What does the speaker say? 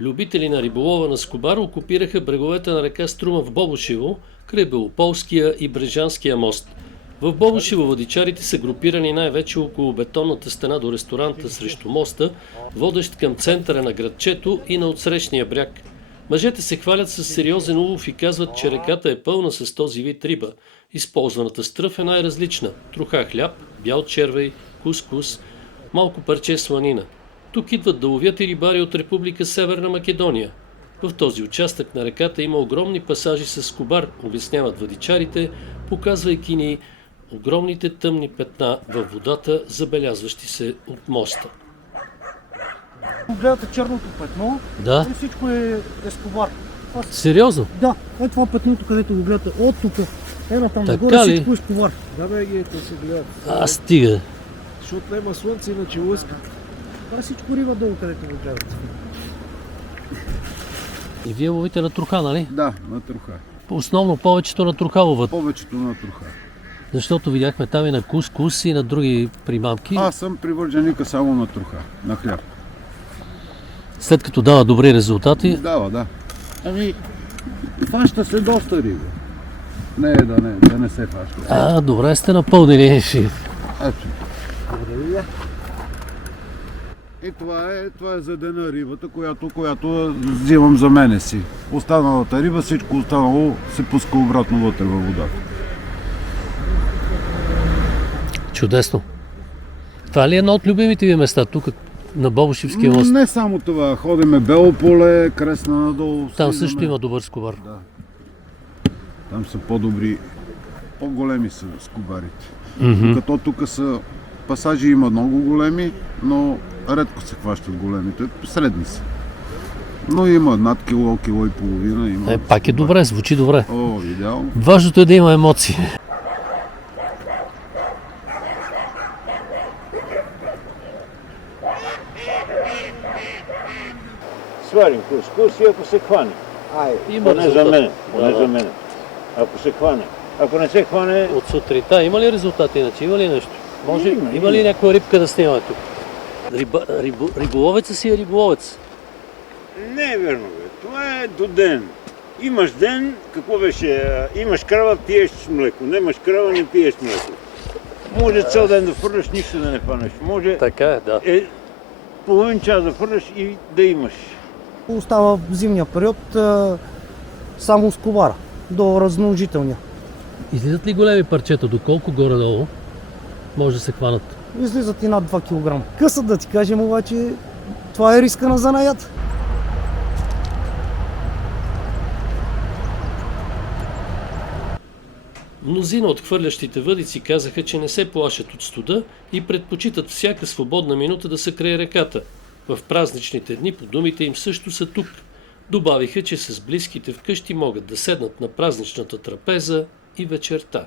Любители на риболова на скобар окупираха бреговете на река Струма в Бобошево, край Белополския и Брежанския мост. В Бобошево водичарите са групирани най-вече около бетонната стена до ресторанта срещу моста, водещ към центъра на градчето и на отсрещния бряг. Мъжете се хвалят с сериозен улов и казват, че реката е пълна с този вид риба. Използваната стръв е най-различна – троха хляб, бял червей, кускус, малко парче сланина. Тук идват да ловят и рибари от Република Северна Македония. В този участък на реката има огромни пасажи с скобар, обясняват водичарите, показвайки ни огромните тъмни петна във водата, забелязващи се от моста. Гледате черното петно, Да. и всичко е скобар. Сериозно? Да, е това петното, където го гледате от тук. Ена там Така нагоре ли? всичко е скобар. Да, бе, ги се гледат. Стига. Защото няма слънце, иначе лъска. Това е всичко риба долу, където го гледате. И вие ловите на троха, нали? Да, на троха. Основно повечето на троха ловат, Повечето на троха. защото видяхме там и на кускус и на други примамки. Аз съм привърженика само на троха, на хляб. След като дава добри резултати, Да. Ами, фаща се доста риба. Не, да не се фаща. добре сте напълнили. Ето. И това е за дена рибата, която взимам за мене си. Останалата риба, всичко останало се пуска обратно вътре във водата. Чудесно. Това ли е едно от любимите ви места тук на Бобошевския мост? Не само това, ходиме Бело поле, Кресна надолу. Там слизаме. също има добър скобар. Да. Там са по-добри, по-големи са скобарите. Като тук са пасажи има много големи, но редко се хващат големите, средни са. Но има над кило, кило и половина. Има Пак е добре, звучи добре. О, идеално. Важното е да има емоции. Сварим кускус и ако се хване. Поне за мене. Ако се хване. Ако не се хване, От сутринта има ли резултати иначе? Има ли нещо? Има ли някоя рибка да снимаме тук? Риболовеца си е риболовец. не е верно, бе. Това е до ден. Имаш ден, какво беше? Имаш крава, пиеш млеко. Нямаш крава, не пиеш млеко. Може цял ден да фърляш, нищо да не фанеш. Може Така е, да. половин час да фърляш и да имаш. Остава в зимния период само скобара до размножителния. Излизат ли големи парчета? Доколко горе-долу може да се хванат? Излизат и над 2 кг. Късат, да ти кажем, обаче това е риска на занаят. Мнозина от хвърлящите въдици казаха, че не се плашат от студа и предпочитат всяка свободна минута да са край реката. В празничните дни по думите им също са тук. Добавиха, че с близките вкъщи могат да седнат на празничната трапеза и вечерта.